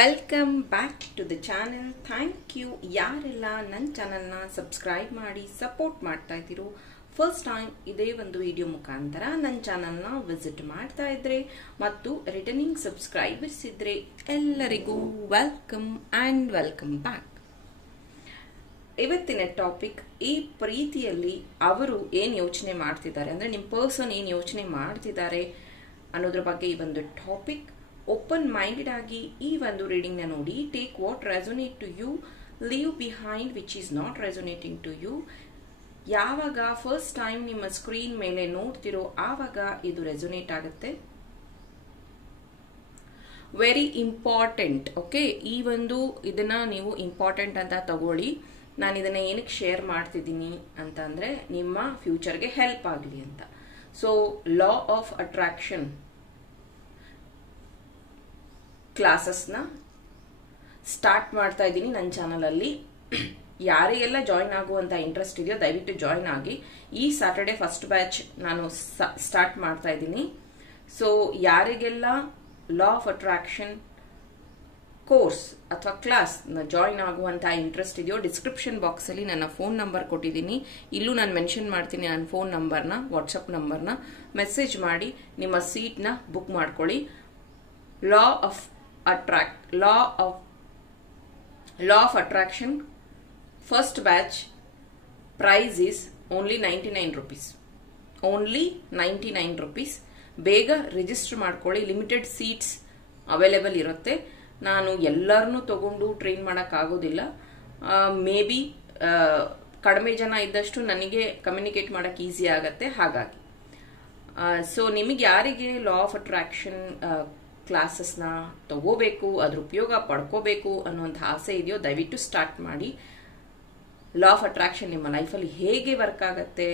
Welcome back to the channel. Thank you ಯಾರೆಲ್ಲ ನನ್ನ ಚಾನಲ್ನ ಸಬ್ಸ್ಕ್ರೈಬ್ ಮಾಡಿ ಸಪೋರ್ಟ್ ಮಾಡ್ತಾ ಇದ್ದೀರೋ. ಫಸ್ಟ್ ಟೈಮ್ ಇದೇ ಒಂದು ವಿಡಿಯೋ ಮುಖಾಂತರ ನನ್ನ ಚಾನಲ್ನ ವಿಸಿಟ್ ಮಾಡ್ತಾ ಇದ್ರೆ ಮತ್ತು ರಿಟರ್ನಿಂಗ್ ಸಬ್ಸ್ಕ್ರೈಬರ್ಸ್ ಇದ್ರೆ ಎಲ್ಲರಿಗೂ ವೆಲ್ಕಮ್ ಆ್ಯಂಡ್ ವೆಲ್ಕಮ್ ಬ್ಯಾಕ್. ಇವತ್ತಿನ ಟಾಪಿಕ್, ಈ ಪ್ರೀತಿಯಲ್ಲಿ ಅವರು ಏನು ಯೋಚನೆ ಮಾಡ್ತಿದ್ದಾರೆ, ಅಂದರೆ ನಿಮ್ಮ ಪರ್ಸನ್ ಏನು ಯೋಚನೆ ಮಾಡ್ತಿದ್ದಾರೆ ಅನ್ನೋದ್ರ ಬಗ್ಗೆ ಈ ಒಂದು ಟಾಪಿಕ್. ಓಪನ್ ಮೈಂಡೆಡ್ ಆಗಿ ಈ ಒಂದು ರೀಡಿಂಗ್ನ ನೋಡಿ. Take what resonate to you, leave behind which is not resonating to you. ಯಾವಾಗ ಫಸ್ಟ್ ಟೈಮ್ ನಿಮ್ಮ ಸ್ಕ್ರೀನ್ ಮೇಲೆ ನೋಡ್ತಿರೋ ಆವಾಗ ಇದು ರೆಸೊನೇಟ್ ಆಗುತ್ತೆ. Very important. ಓಕೆ, ಈ ಒಂದು ಇದನ್ನ ನೀವು ಇಂಪಾರ್ಟೆಂಟ್ ಅಂತ ತಗೊಳ್ಳಿ. ನಾನು ಇದನ್ನ ಏನಕ್ಕೆ ಶೇರ್ ಮಾಡ್ತಿದ್ದೀನಿ ಅಂತ ಅಂದ್ರೆ ನಿಮ್ಮ ಫ್ಯೂಚರ್ಗೆ ಹೆಲ್ಪ್ ಆಗಲಿ ಅಂತ. ಸೊ ಲಾ ಆಫ್ ಅಟ್ರಾಕ್ಷನ್ ಕ್ಲಾಸಸ್ನ ಸ್ಟಾರ್ಟ್ ಮಾಡ್ತಾ ಇದ್ದೀನಿ ನನ್ನ ಚಾನಲಲ್ಲಿ. ಯಾರಿಗೆಲ್ಲ ಜಾಯಿನ್ ಆಗುವಂತ ಇಂಟ್ರೆಸ್ಟ್ ಇದೆಯೋ ದಯವಿಟ್ಟು ಜಾಯಿನ್ ಆಗಿ. ಈ ಸ್ಯಾಟರ್ಡೆ ಫಸ್ಟ್ ಬ್ಯಾಚ್ ನಾನು ಸ್ಟಾರ್ಟ್ ಮಾಡ್ತಾ ಇದ್ದೀನಿ. ಸೊ ಯಾರಿಗೆಲ್ಲ ಲಾ ಆಫ್ ಅಟ್ರಾಕ್ಷನ್ ಕೋರ್ಸ್ ಅಥವಾ ಕ್ಲಾಸ್ ಜಾಯಿನ್ ಆಗುವಂತ ಇಂಟ್ರೆಸ್ಟ್ ಇದೆಯೋ ಡಿಸ್ಕ್ರಿಪ್ಷನ್ ಬಾಕ್ಸ್ ಅಲ್ಲಿ ನನ್ನ ಫೋನ್ ನಂಬರ್ ಕೊಟ್ಟಿದ್ದೀನಿ. ಇಲ್ಲೂ ನಾನು ಮೆನ್ಷನ್ ಮಾಡ್ತೀನಿ ನನ್ನ ಫೋನ್ ನಂಬರ್ನ, ವಾಟ್ಸಪ್ ನಂಬರ್ನ. ಮೆಸೇಜ್ ಮಾಡಿ ನಿಮ್ಮ ಸೀಟ್ನ ಬುಕ್ ಮಾಡ್ಕೊಳ್ಳಿ. Law of attraction first batch price is only 99 rupees. Only 99 rupees. ಬೇಗ ರಿಜಿಸ್ಟರ್ ಮಾಡ್ಕೊಳ್ಳಿ. ಲಿಮಿಟೆಡ್ ಸೀಟ್ಸ್ ಅವೈಲೇಬಲ್ ಇರುತ್ತೆ. ನಾನು ಎಲ್ಲರನ್ನೂ ತಗೊಂಡು ಟ್ರೈನ್ ಮಾಡೋಕ್ಕಾಗೋದಿಲ್ಲ. ಮೇ ಬಿ ಕಡಿಮೆ ಜನ ಇದ್ದಷ್ಟು ನನಗೆ ಕಮ್ಯುನಿಕೇಟ್ ಮಾಡೋಕ್ಕೆ ಈಸಿ ಆಗತ್ತೆ. ಹಾಗಾಗಿ ಸೊ ನಿಮಗೆ ಯಾರಿಗೆ ಲಾ ಆಫ್ ಅಟ್ರಾಕ್ಷನ್ ಕ್ಲಾಸಸ್ನ ತಗೋಬೇಕು, ಅದ್ರ ಉಪಯೋಗ ಪಡ್ಕೋಬೇಕು ಅನ್ನುವಂಥ ಆಸೆ ಇದೆಯೋ ದಯವಿಟ್ಟು ಸ್ಟಾರ್ಟ್ ಮಾಡಿ. ಲಾ ಆಫ್ ಅಟ್ರಾಕ್ಷನ್ ನಿಮ್ಮ ಲೈಫಲ್ಲಿ ಹೇಗೆ ವರ್ಕ್ ಆಗುತ್ತೆ,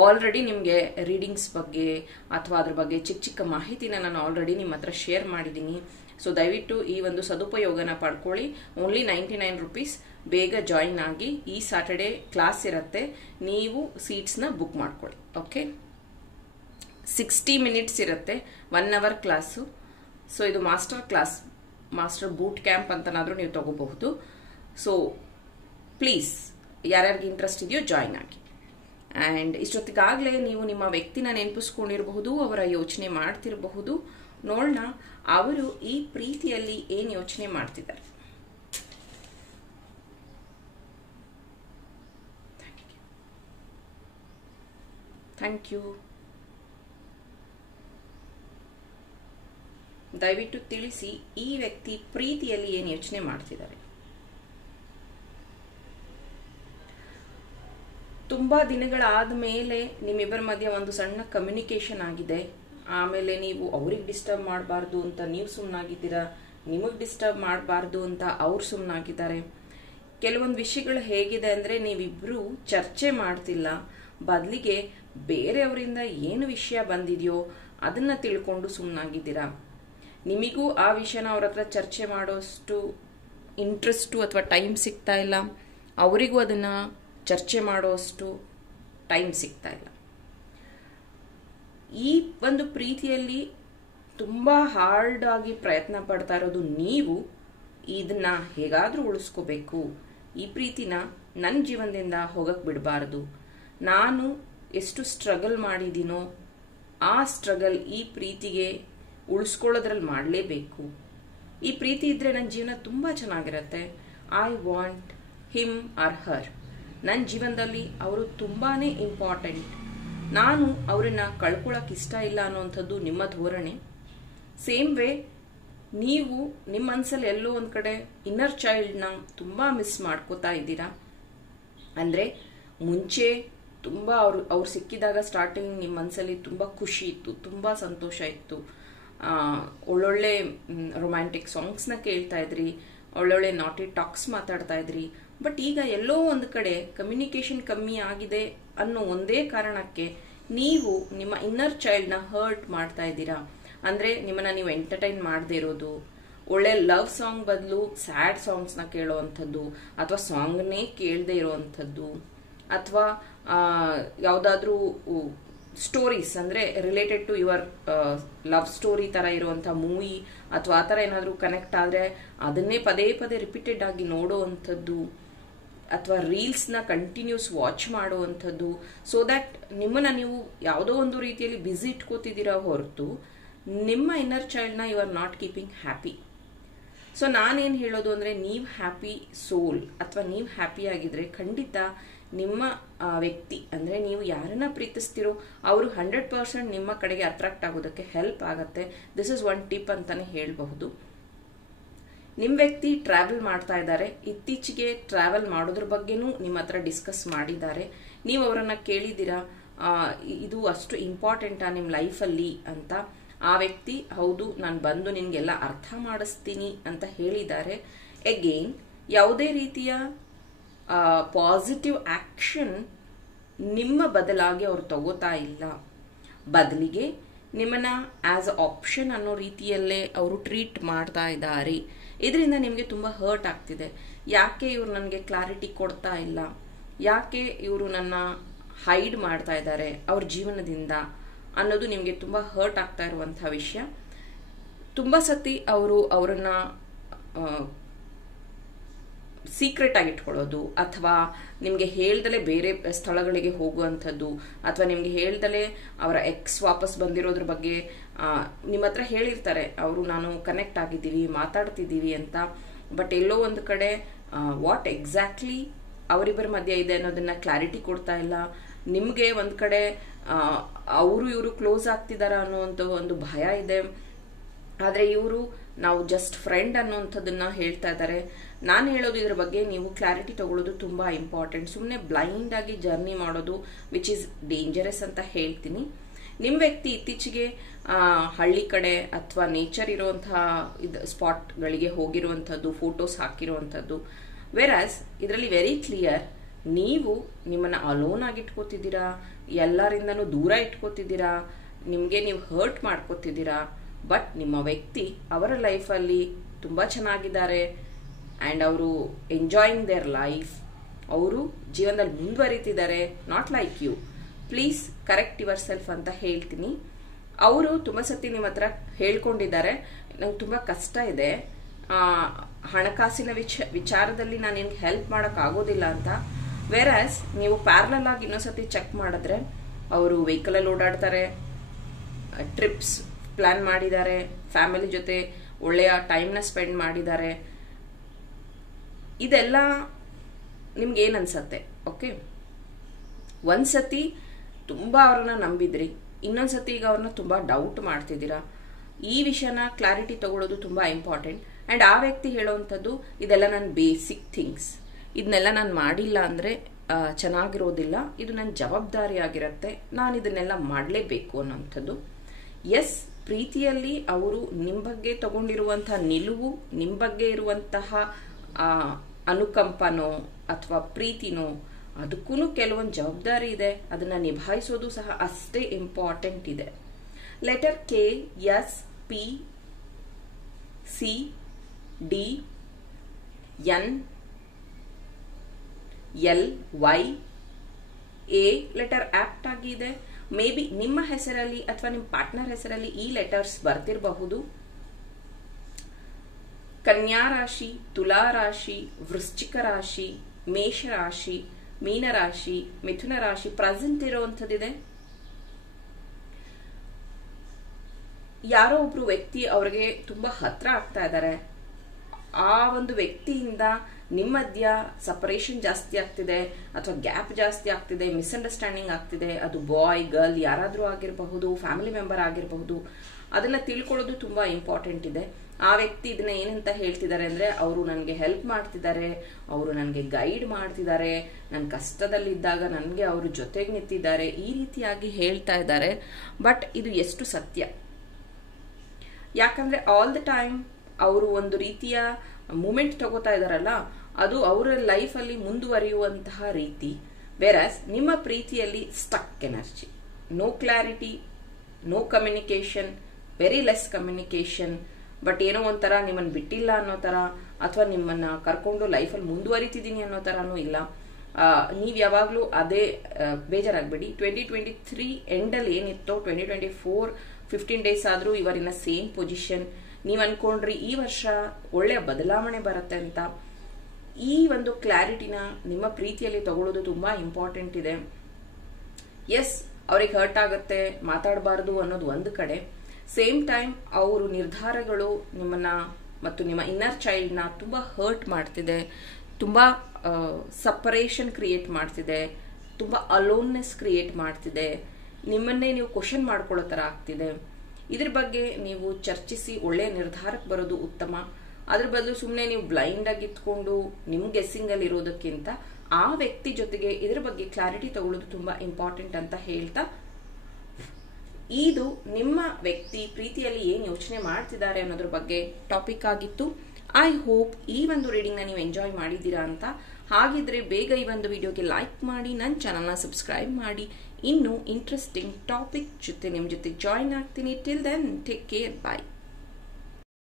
ಆಲ್ರೆಡಿ ನಿಮಗೆ ರೀಡಿಂಗ್ಸ್ ಬಗ್ಗೆ ಅಥವಾ ಅದ್ರ ಬಗ್ಗೆ ಚಿಕ್ಕ ಚಿಕ್ಕ ಮಾಹಿತಿನ ನಾನು ಆಲ್ರೆಡಿ ನಿಮ್ಮ ಹತ್ರ ಶೇರ್ ಮಾಡಿದ್ದೀನಿ. ಸೊ ದಯವಿಟ್ಟು ಈ ಒಂದು ಸದುಪಯೋಗನ ಪಡ್ಕೊಳ್ಳಿ. Only 99 rupees. ಬೇಗ ಜಾಯಿನ್ ಆಗಿ. ಈ ಸ್ಯಾಟರ್ಡೆ ಕ್ಲಾಸ್ ಇರುತ್ತೆ, ನೀವು ಸೀಟ್ಸ್ನ ಬುಕ್ ಮಾಡ್ಕೊಳ್ಳಿ. ಓಕೆ, 60 minutes ಇರುತ್ತೆ, 1 hour ಕ್ಲಾಸು. ಸೊ ಇದು master class, master boot camp ಅಂತನಾದ್ರೂ ನೀವು ತಗೋಬಹುದು. ಸೊ ಪ್ಲೀಸ್ ಯಾರ್ಯಾರಿಗೆ ಇಂಟ್ರೆಸ್ಟ್ ಇದೆಯೋ ಜಾಯಿನ್ ಆಗಿ. ಆ್ಯಂಡ್ ಇಷ್ಟೊತ್ತಿಗಾಗಲೇ ನೀವು ನಿಮ್ಮ ವ್ಯಕ್ತಿನ ನೆನಪಿಸ್ಕೊಂಡಿರಬಹುದು, ಅವರ ಯೋಚನೆ ಮಾಡ್ತಿರಬಹುದು. ನೋಡೋಣ ಅವರು ಈ ಪ್ರೀತಿಯಲ್ಲಿ ಏನು ಯೋಚನೆ ಮಾಡ್ತಿದ್ದಾರೆ. Thank you. ದಯವಿಟ್ಟು ತಿಳಿಸಿ, ಈ ವ್ಯಕ್ತಿ ಪ್ರೀತಿಯಲ್ಲಿ ಏನು ಯೋಚನೆ ಮಾಡ್ತಿದ್ದಾರೆ. ತುಂಬಾ ದಿನಗಳಾದ ಮೇಲೆ ನಿಮ್ಮಿಬ್ಬರ ಮಧ್ಯೆ ಒಂದು ಸಣ್ಣ ಕಮ್ಯುನಿಕೇಶನ್ ಆಗಿದೆ. ಆಮೇಲೆ ನೀವು ಅವ್ರಿಗೆ ಡಿಸ್ಟರ್ಬ್ ಮಾಡಬಾರ್ದು ಅಂತ ನೀವು ಸುಮ್ಮನಾಗಿದ್ದೀರಾ, ನಿಮಗೆ ಡಿಸ್ಟರ್ಬ್ ಮಾಡಬಾರ್ದು ಅಂತ ಅವ್ರು ಸುಮ್ಮನಾಗಿದ್ದಾರೆ. ಕೆಲವೊಂದು ವಿಷಯಗಳು ಹೇಗಿದೆ ಅಂದರೆ ನೀವಿಬ್ರು ಚರ್ಚೆ ಮಾಡ್ತಿಲ್ಲ, ಬದಲಿಗೆ ಬೇರೆಯವರಿಂದ ಏನು ವಿಷಯ ಬಂದಿದೆಯೋ ಅದನ್ನ ತಿಳ್ಕೊಂಡು ಸುಮ್ಮನಾಗಿದ್ದೀರಾ. ನಿಮಗೂ ಆ ವಿಷಯನ ಅವ್ರ ಹತ್ರ ಚರ್ಚೆ ಮಾಡೋಷ್ಟು ಇಂಟ್ರೆಸ್ಟು ಅಥವಾ ಟೈಮ್ ಸಿಗ್ತಾ ಇಲ್ಲ, ಅವರಿಗೂ ಅದನ್ನ ಚರ್ಚೆ ಮಾಡೋಷ್ಟು ಟೈಮ್ ಸಿಗ್ತಾ ಇಲ್ಲ. ಈ ಒಂದು ಪ್ರೀತಿಯಲ್ಲಿ ತುಂಬಾ ಹಾರ್ಡ್ ಆಗಿ ಪ್ರಯತ್ನ ಪಡ್ತಾ ಇರೋದು ನೀವು. ಇದನ್ನ ಹೇಗಾದ್ರೂ ಉಳಿಸ್ಕೋಬೇಕು, ಈ ಪ್ರೀತಿನ ನನ್ನ ಜೀವನದಿಂದ ಹೋಗಕ್ ಬಿಡಬಾರದು. ನಾನು ಎಷ್ಟು ಸ್ಟ್ರಗಲ್ ಮಾಡಿದ್ದೀನೋ ಆ ಸ್ಟ್ರಗಲ್ ಈ ಪ್ರೀತಿಗೆ ಉಳಿಸ್ಕೊಳ್ಳೋದ್ರಲ್ಲಿ ಮಾಡಲೇಬೇಕು. ಈ ಪ್ರೀತಿ ಇದ್ರೆ ನನ್ನ ಜೀವನ ತುಂಬಾ ಚೆನ್ನಾಗಿರುತ್ತೆ. I want him or her. ನನ್ನ ಜೀವನದಲ್ಲಿ ಅವರು ತುಂಬಾನೇ ಇಂಪಾರ್ಟೆಂಟ್. ನಾನು ಅವರನ್ನ ಕಳ್ಕೊಳಕ್ ಇಷ್ಟ ಇಲ್ಲ ಅನ್ನೋಂಥದ್ದು ನಿಮ್ಮ ಧೋರಣೆ. ಸೇಮ್ ವೇ ನೀವು ನಿಮ್ಮ ಮನಸ್ಸಲ್ಲಿ ಎಲ್ಲೋ ಒಂದ್ ಕಡೆ ಇನ್ನರ್ ಚೈಲ್ಡ್ನ ತುಂಬಾ ಮಿಸ್ ಮಾಡ್ಕೋತಾ ಇದ್ದೀರಾ. ಅಂದ್ರೆ ಮುಂಚೆ ತುಂಬಾ ಅವ್ರು ಸಿಕ್ಕಿದಾಗ ಸ್ಟಾರ್ಟಿಂಗ್ ನಿಮ್ಮ ಮನಸ್ಸಲ್ಲಿ ತುಂಬಾ ಖುಷಿ ಇತ್ತು, ತುಂಬಾ ಸಂತೋಷ ಇತ್ತು. ಒಳ್ಳೊಳ್ಳೆ ರೊಮ್ಯಾಂಟಿಕ್ ಸಾಂಗ್ಸ್ನ ಕೇಳ್ತಾ ಇದ್ರಿ, ಒಳ್ಳೊಳ್ಳೆ ನಾಟಿ ಟಾಕ್ಸ್ ಮಾತಾಡ್ತಾ ಇದ್ರಿ. ಬಟ್ ಈಗ ಎಲ್ಲೋ ಒಂದು ಕಡೆ ಕಮ್ಯುನಿಕೇಶನ್ ಕಮ್ಮಿ ಆಗಿದೆ ಅನ್ನೋ ಒಂದೇ ಕಾರಣಕ್ಕೆ ನೀವು ನಿಮ್ಮ ಇನ್ನರ್ ಚೈಲ್ಡ್ನ ಹರ್ಟ್ ಮಾಡ್ತಾ ಇದ್ದೀರಾ. ಅಂದ್ರೆ ನಿಮ್ಮನ್ನ ನೀವು ಎಂಟರ್ಟೈನ್ ಮಾಡದೇ ಇರೋದು, ಒಳ್ಳೆ ಲವ್ ಸಾಂಗ್ ಬದಲು ಸ್ಯಾಡ್ ಸಾಂಗ್ಸ್ನ ಕೇಳೋವಂಥದ್ದು, ಅಥವಾ ಸಾಂಗ್ನೇ ಕೇಳದೆ ಇರೋವಂಥದ್ದು, ಅಥವಾ ಯಾವುದಾದ್ರೂ ಸ್ಟೋರೀಸ್ ಅಂದ್ರೆ related to your love story ತರ ಇರುವಂತಹ ಮೂವಿ ಅಥವಾ ಆ ತರ ಏನಾದರೂ ಕನೆಕ್ಟ್ ಆದ್ರೆ ಅದನ್ನೇ ಪದೇ ಪದೇ ರಿಪೀಟೆಡ್ ಆಗಿ ನೋಡುವಂಥದ್ದು ಅಥವಾ ರೀಲ್ಸ್ನ ಕಂಟಿನ್ಯೂಸ್ ವಾಚ್ ಮಾಡುವಂಥದ್ದು, ಸೊ ದ್ಯಾಟ್ ನಿಮ್ಮನ್ನ ನೀವು ಯಾವುದೋ ಒಂದು ರೀತಿಯಲ್ಲಿ ಬ್ಯುಸಿ ಇಟ್ಕೋತಿದ್ದೀರಾ ಹೊರತು ನಿಮ್ಮ ಇನ್ನರ್ ಚೈಲ್ಡ್ನ you are not keeping happy. So ನಾನೇನು ಹೇಳೋದು ಅಂದರೆ, ನೀವು ಹ್ಯಾಪಿ ಸೋಲ್ ಅಥವಾ ನೀವು ಹ್ಯಾಪಿ ಆಗಿದ್ರೆ ಖಂಡಿತ ನಿಮ್ಮ ವ್ಯಕ್ತಿ ಅಂದರೆ ನೀವು ಯಾರನ್ನ ಪ್ರೀತಿಸ್ತಿರೋ ಅವರು 100% ನಿಮ್ಮ ಕಡೆಗೆ ಅಟ್ರಾಕ್ಟ್ ಆಗೋದಕ್ಕೆ ಹೆಲ್ಪ್ ಆಗುತ್ತೆ. ದಿಸ್ ಇಸ್ ಒನ್ ಟಿಪ್ ಅಂತಾನೆ ಹೇಳಬಹುದು. ನಿಮ್ಮ ವ್ಯಕ್ತಿ ಟ್ರಾವೆಲ್ ಮಾಡ್ತಾ ಇದ್ದಾರೆ, ಇತ್ತೀಚೆಗೆ ಟ್ರಾವೆಲ್ ಮಾಡೋದ್ರ ಬಗ್ಗೆನೂ ನಿಮ್ಮ ಹತ್ರ ಡಿಸ್ಕಸ್ ಮಾಡಿದ್ದಾರೆ. ನೀವು ಅವರನ್ನ ಕೇಳಿದ್ದೀರಾ ಇದು ಅಷ್ಟು ಇಂಪಾರ್ಟೆಂಟಾ ನಿಮ್ಮ ಲೈಫಲ್ಲಿ ಅಂತ. ಆ ವ್ಯಕ್ತಿ ಹೌದು ನಾನು ಬಂದು ನಿನ್ಗೆಲ್ಲ ಅರ್ಥ ಮಾಡಿಸ್ತೀನಿ ಅಂತ ಹೇಳಿದ್ದಾರೆ. ಅಗೇನ್ ಯಾವುದೇ ರೀತಿಯ ಪಾಸಿಟಿವ್ ಆಕ್ಷನ್ ನಿಮ್ಮ ಬದಲಾಗಿ ಅವ್ರು ತಗೋತಾ ಇಲ್ಲ, ಬದಲಿಗೆ ನಿಮ್ಮನ್ನ ಆಸ್ ಅ ಆಪ್ಷನ್ ಅನ್ನೋ ರೀತಿಯಲ್ಲೇ ಅವರು ಟ್ರೀಟ್ ಮಾಡ್ತಾ ಇದ್ದಾರೆ. ಇದರಿಂದ ನಿಮಗೆ ತುಂಬಾ ಹರ್ಟ್ ಆಗ್ತಿದೆ. ಯಾಕೆ ಇವ್ರು ನನಗೆ ಕ್ಲಾರಿಟಿ ಕೊಡ್ತಾ ಇಲ್ಲ, ಯಾಕೆ ಇವರು ನನ್ನ ಹೈಡ್ ಮಾಡ್ತಾ ಇದ್ದಾರೆ ಅವ್ರ ಜೀವನದಿಂದ ಅನ್ನೋದು ನಿಮಗೆ ತುಂಬಾ ಹರ್ಟ್ ಆಗ್ತಾ ಇರುವಂತಹ ವಿಷಯ. ತುಂಬಾ ಸತಿ ಅವರನ್ನ ಸೀಕ್ರೆಟ್ ಆಗಿ ಇಟ್ಕೊಳ್ಳೋದು ಅಥವಾ ನಿಮಗೆ ಹೇಳ್ದಲೇ ಬೇರೆ ಸ್ಥಳಗಳಿಗೆ ಹೋಗುವಂಥದ್ದು ಅಥವಾ ನಿಮಗೆ ಹೇಳ್ದಲೇ ಅವರ ಎಕ್ಸ್ ವಾಪಸ್ ಬಂದಿರೋದ್ರ ಬಗ್ಗೆ ನಿಮ್ಮ ಹತ್ರ ಹೇಳಿರ್ತಾರೆ, ಅವರು ನಾನು ಕನೆಕ್ಟ್ ಆಗಿದ್ದೀವಿ ಮಾತಾಡ್ತಿದ್ದೀವಿ ಅಂತ. ಬಟ್ ಎಲ್ಲೋ ಒಂದು ಕಡೆ ವಾಟ್ ಎಕ್ಸಾಕ್ಟ್ಲಿ ಅವರಿಬ್ಬರ ಮಧ್ಯೆ ಇದೆ ಅನ್ನೋದನ್ನ ಕ್ಲಾರಿಟಿ ಕೊಡ್ತಾ ಇಲ್ಲ. ನಿಮಗೆ ಒಂದು ಕಡೆ ಅವರು ಇವರು ಕ್ಲೋಸ್ ಆಗ್ತಿದಾರ ಅನ್ನುವಂಥ ಒಂದು ಭಯ ಇದೆ, ಆದರೆ ಇವರು ನಾವು ಜಸ್ಟ್ ಫ್ರೆಂಡ್ ಅನ್ನುವಂಥದ್ದನ್ನ ಹೇಳ್ತಾ ಇದ್ದಾರೆ. ನಾನು ಹೇಳೋದು ಇದ್ರ ಬಗ್ಗೆ ನೀವು ಕ್ಲಾರಿಟಿ ತಗೊಳ್ಳೋದು ತುಂಬಾ ಇಂಪಾರ್ಟೆಂಟ್. ಸುಮ್ಮನೆ ಬ್ಲೈಂಡ್ ಆಗಿ ಜರ್ನಿ ಮಾಡೋದು ವಿಚ್ ಇಸ್ ಡೇಂಜರಸ್ ಅಂತ ಹೇಳ್ತೀನಿ. ನಿಮ್ಮ ವ್ಯಕ್ತಿ ಇತ್ತೀಚೆಗೆ ಹಳ್ಳಿ ಕಡೆ ಅಥವಾ ನೇಚರ್ ಇರುವಂತಹ ಸ್ಪಾಟ್ಗಳಿಗೆ ಹೋಗಿರುವಂಥದ್ದು, ಫೋಟೋಸ್ ಹಾಕಿರುವಂಥದ್ದು. ವೆರಾಸ್ ಇದರಲ್ಲಿ ವೆರಿ ಕ್ಲಿಯರ್, ನೀವು ನಿಮ್ಮನ್ನ ಅಲೋನ್ ಆಗಿ ಇಟ್ಕೋತಿದ್ದೀರಾ, ಎಲ್ಲರಿಂದನೂ ದೂರ ಇಟ್ಕೋತಿದ್ದೀರಾ, ನಿಮಗೆ ನೀವು ಹರ್ಟ್ ಮಾಡ್ಕೋತಿದ್ದೀರಾ. ಬಟ್ ನಿಮ್ಮ ವ್ಯಕ್ತಿ ಅವರ ಲೈಫಲ್ಲಿ ತುಂಬಾ ಚೆನ್ನಾಗಿದ್ದಾರೆ ಆ್ಯಂಡ್ ಅವರು ಎಂಜಾಯಿಂಗ್ ದೇರ್ ಲೈಫ್, ಅವರು ಜೀವನದಲ್ಲಿ ಮುಂದುವರಿತಿದ್ದಾರೆ. Not like you. Please correct yourself ಅಂತ ಹೇಳ್ತೀನಿ. ಅವರು ತುಂಬ ಸತಿ ನಿಮ್ಮ ಹತ್ರ ಹೇಳ್ಕೊಂಡಿದ್ದಾರೆ, ನಂಗೆ ತುಂಬ ಕಷ್ಟ ಇದೆ, ಹಣಕಾಸಿನ ವಿಚಾರದಲ್ಲಿ ನಾನು ನಿನ್ಗೆ ಹೆಲ್ಪ್ ಮಾಡೋಕೆ ಆಗೋದಿಲ್ಲ ಅಂತ. ವೆರಾಸ್ ನೀವು ಪ್ಯಾರಲಲ್ ಆಗಿ ಇನ್ನೊಂದ್ಸತಿ ಚೆಕ್ ಮಾಡಿದ್ರೆ ಅವರು ವೆಹಿಕಲಲ್ಲಿ ಓಡಾಡ್ತಾರೆ, ಟ್ರಿಪ್ಸ್ ಪ್ಲಾನ್ ಮಾಡಿದ್ದಾರೆ, ಫ್ಯಾಮಿಲಿ ಜೊತೆ ಒಳ್ಳೆಯ ಟೈಮ್ನ ಸ್ಪೆಂಡ್ ಮಾಡಿದ್ದಾರೆ. ಇದೆಲ್ಲ ನಿಮ್ಗೆ ಏನ್ ಅನ್ಸತ್ತೆ? ಓಕೆ, ಒಂದ್ಸತಿ ತುಂಬಾ ಅವ್ರನ್ನ ನಂಬಿದ್ರಿ, ಇನ್ನೊಂದ್ಸತಿ ಈಗ ಅವ್ರನ್ನ ತುಂಬಾ ಡೌಟ್ ಮಾಡ್ತಿದ್ದೀರಾ. ಈ ವಿಷಯನ ಕ್ಲಾರಿಟಿ ತಗೊಳ್ಳೋದು ತುಂಬಾ ಇಂಪಾರ್ಟೆಂಟ್. ಅಂಡ್ ಆ ವ್ಯಕ್ತಿ ಹೇಳೋವಂಥದ್ದು ಇದೆಲ್ಲ ನನ್ನ ಬೇಸಿಕ್ ಥಿಂಗ್ಸ್, ಇದನ್ನೆಲ್ಲ ನಾನು ಮಾಡಿಲ್ಲ ಅಂದ್ರೆ ಚೆನ್ನಾಗಿರೋದಿಲ್ಲ, ಇದು ನನ್ನ ಜವಾಬ್ದಾರಿ ಆಗಿರತ್ತೆ, ನಾನು ಇದನ್ನೆಲ್ಲ ಮಾಡಲೇಬೇಕು ಅನ್ನೋಂಥದ್ದು. ಎಸ್, ಪ್ರೀತಿಯಲ್ಲಿ ಅವರು ನಿಮ್ಮ ಬಗ್ಗೆ ತಗೊಂಡಿರುವಂತಹ ನಿಲುವು, ನಿಮ್ಮ ಬಗ್ಗೆ ಇರುವಂತಹ ಅನುಕಂಪನೋ ಅಥವಾ ಪ್ರೀತಿನೋ ಅದಕ್ಕೂ ಕೆಲವೊಂದು ಜವಾಬ್ದಾರಿ ಇದೆ, ಅದನ್ನ ನಿಭಾಯಿಸೋದು ಸಹ ಅಷ್ಟೇ ಇಂಪಾರ್ಟೆಂಟ್ ಇದೆ. Letter K, S, P, C, D, N, L, Y, A letter apt ಆಗಿದೆ. ಮೇ ಬಿ ನಿಮ್ಮ ಹೆಸರಲ್ಲಿ ಅಥವಾ ನಿಮ್ಮ ಪಾರ್ಟ್ನರ್ ಹೆಸರಲ್ಲಿ ಈ ಲೆಟರ್ಸ್ ಬರ್ತಿರಬಹುದು. ಕನ್ಯಾ ರಾಶಿ, ತುಲಾ ರಾಶಿ, ವೃಶ್ಚಿಕ ರಾಶಿ, ಮೇಷ ರಾಶಿ, ಮೀನ ರಾಶಿ, ಮಿಥುನ ರಾಶಿ ಪ್ರೆಸೆಂಟ್ ಇರುವಂತದ್ದಿದೆ. ಯಾರೋ ಒಬ್ರು ವ್ಯಕ್ತಿ ಅವ್ರಿಗೆ ತುಂಬಾ ಹತ್ರ ಆಗ್ತಾ ಇದ್ದಾರೆ. ಆ ಒಂದು ವ್ಯಕ್ತಿಯಿಂದ ನಿಮ್ಮ ಮಧ್ಯ ಸಪರೇಷನ್ ಜಾಸ್ತಿ ಆಗ್ತಿದೆ ಅಥವಾ ಗ್ಯಾಪ್ ಜಾಸ್ತಿ ಆಗ್ತಿದೆ, ಮಿಸ್ಅಂಡರ್ಸ್ಟ್ಯಾಂಡಿಂಗ್ ಆಗ್ತಿದೆ. ಅದು ಬಾಯ್ ಗರ್ಲ್ ಯಾರಾದ್ರೂ ಆಗಿರಬಹುದು, ಫ್ಯಾಮಿಲಿ ಮೆಂಬರ್ ಆಗಿರಬಹುದು. ಅದನ್ನ ತಿಳ್ಕೊಳ್ಳೋದು ತುಂಬಾ ಇಂಪಾರ್ಟೆಂಟ್ ಇದೆ. ಆ ವ್ಯಕ್ತಿ ಇದನ್ನ ಏನಂತ ಹೇಳ್ತಿದ್ದಾರೆ ಅಂದ್ರೆ, ಅವರು ನನಗೆ ಹೆಲ್ಪ್ ಮಾಡ್ತಿದ್ದಾರೆ, ಅವರು ನನಗೆ ಗೈಡ್ ಮಾಡ್ತಿದ್ದಾರೆ, ನನ್ನ ಕಷ್ಟದಲ್ಲಿದ್ದಾಗ ನನಗೆ ಅವರು ಜೊತೆಗೆ ನಿಂತಿದ್ದಾರೆ, ಈ ರೀತಿಯಾಗಿ ಹೇಳ್ತಾ ಇದ್ದಾರೆ. ಬಟ್ ಇದು ಎಷ್ಟು ಸತ್ಯ? ಯಾಕಂದ್ರೆ ಆಲ್ ದ ಟೈಮ್ ಅವರು ಒಂದು ರೀತಿಯ ಮೂಮೆಂಟ್ ತಗೋತಾ ಇದಾರಲ್ಲ, ಅದು ಅವರ ಲೈಫಲ್ಲಿ ಮುಂದುವರಿಯುವಂತಹ ರೀತಿ. ವೆರಾಸ್ ನಿಮ್ಮ ಪ್ರೀತಿಯಲ್ಲಿ stuck energy, no clarity, no communication, very less communication. But ಏನೋ ಒಂಥರ ನಿಮ್ಮನ್ನು ಬಿಟ್ಟಿಲ್ಲ ಅನ್ನೋ ತರ ಅಥವಾ ನಿಮ್ಮನ್ನ ಕರ್ಕೊಂಡು ಲೈಫಲ್ಲಿ ಮುಂದುವರಿತಿದ್ದೀನಿ ಅನ್ನೋ ತರಾನು ಇಲ್ಲ. ನೀವು ಯಾವಾಗಲೂ ಅದೇ ಬೇಜಾರಾಗಬೇಡಿ. 2023 ಎಂಡಲ್ಲಿ ಏನಿತ್ತೋ 2024 15 ಡೇಸ್ ಆದರೂ ಇವರಿನ ಸೇಮ್ ಪೊಸಿಷನ್. ನೀವು ಅನ್ಕೊಂಡ್ರಿ ಈ ವರ್ಷ ಒಳ್ಳೆಯ ಬದಲಾವಣೆ ಬರುತ್ತೆ ಅಂತ. ಈ ಒಂದು ಕ್ಲಾರಿಟಿನ ನಿಮ್ಮ ಪ್ರೀತಿಯಲ್ಲಿ ತಗೊಳ್ಳೋದು ತುಂಬಾ ಇಂಪಾರ್ಟೆಂಟ್ ಇದೆ. ಎಸ್, ಅವ್ರಿಗೆ ಹರ್ಟ್ ಆಗುತ್ತೆ, ಮಾತಾಡಬಾರ್ದು ಅನ್ನೋದು ಒಂದು ಕಡೆ. ಸೇಮ್ ಟೈಮ್ ಅವರು ನಿರ್ಧಾರಗಳು ನಿಮ್ಮನ್ನ ಮತ್ತು ನಿಮ್ಮ ಇನ್ನರ್ ಚೈಲ್ಡ್ನ ತುಂಬಾ ಹರ್ಟ್ ಮಾಡ್ತಿದೆ, ತುಂಬಾ ಸಪರೇಷನ್ ಕ್ರಿಯೇಟ್ ಮಾಡ್ತಿದೆ, ತುಂಬಾ ಅಲೋನ್ನೆಸ್ ಕ್ರಿಯೇಟ್ ಮಾಡ್ತಿದೆ, ನಿಮ್ಮನ್ನೇ ನೀವು ಕ್ವಶನ್ ಮಾಡ್ಕೊಳ್ಳೋ ತರ ಆಗ್ತಿದೆ. ಇದ್ರ ಬಗ್ಗೆ ನೀವು ಚರ್ಚಿಸಿ ಒಳ್ಳೆಯ ನಿರ್ಧಾರಕ್ಕೆ ಬರೋದು ಉತ್ತಮ. ಅದ್ರ ಬದಲು ಸುಮ್ಮನೆ ನೀವು ಬ್ಲೈಂಡ್ ಆಗಿ ಇತ್ಕೊಂಡು ನಿಮ್ ಗೆಸ್ಸಿಂಗ್ ಅಲ್ಲಿ ಇರೋದಕ್ಕಿಂತ ಆ ವ್ಯಕ್ತಿ ಜೊತೆಗೆ ಇದ್ರ ಬಗ್ಗೆ ಕ್ಲಾರಿಟಿ ತಗೊಳ್ಳೋದು ತುಂಬಾ ಇಂಪಾರ್ಟೆಂಟ್ ಅಂತ ಹೇಳ್ತಾ, ಇದು ನಿಮ್ಮ ವ್ಯಕ್ತಿ ಪ್ರೀತಿಯಲ್ಲಿ ಏನ್ ಯೋಚನೆ ಮಾಡ್ತಿದ್ದಾರೆ ಅನ್ನೋದ್ರ ಬಗ್ಗೆ ಟಾಪಿಕ್ ಆಗಿತ್ತು. ಐ ಹೋಪ್ ಈ ಒಂದು ರೀಡಿಂಗ್ ನ ನೀವು ಎಂಜಾಯ್ ಮಾಡಿದ್ದೀರಾ ಅಂತ. ಹಾಗಿದ್ರೆ ಬೇಗ ಈ ಒಂದು ವಿಡಿಯೋಗೆ ಲೈಕ್ ಮಾಡಿ, ನನ್ನ ಚಾನಲ್ನ ಸಬ್ಸ್ಕ್ರೈಬ್ ಮಾಡಿ. ಇನ್ನು ಇಂಟ್ರೆಸ್ಟಿಂಗ್ ಟಾಪಿಕ್ ಜೊತೆ ನಿಮ್ ಜೊತೆ ಜಾಯಿನ್ ಆಗ್ತೀನಿ. ಟಿಲ್ ದೆನ್ ಟೇಕ್ ಕೇರ್, ಬಾಯ್.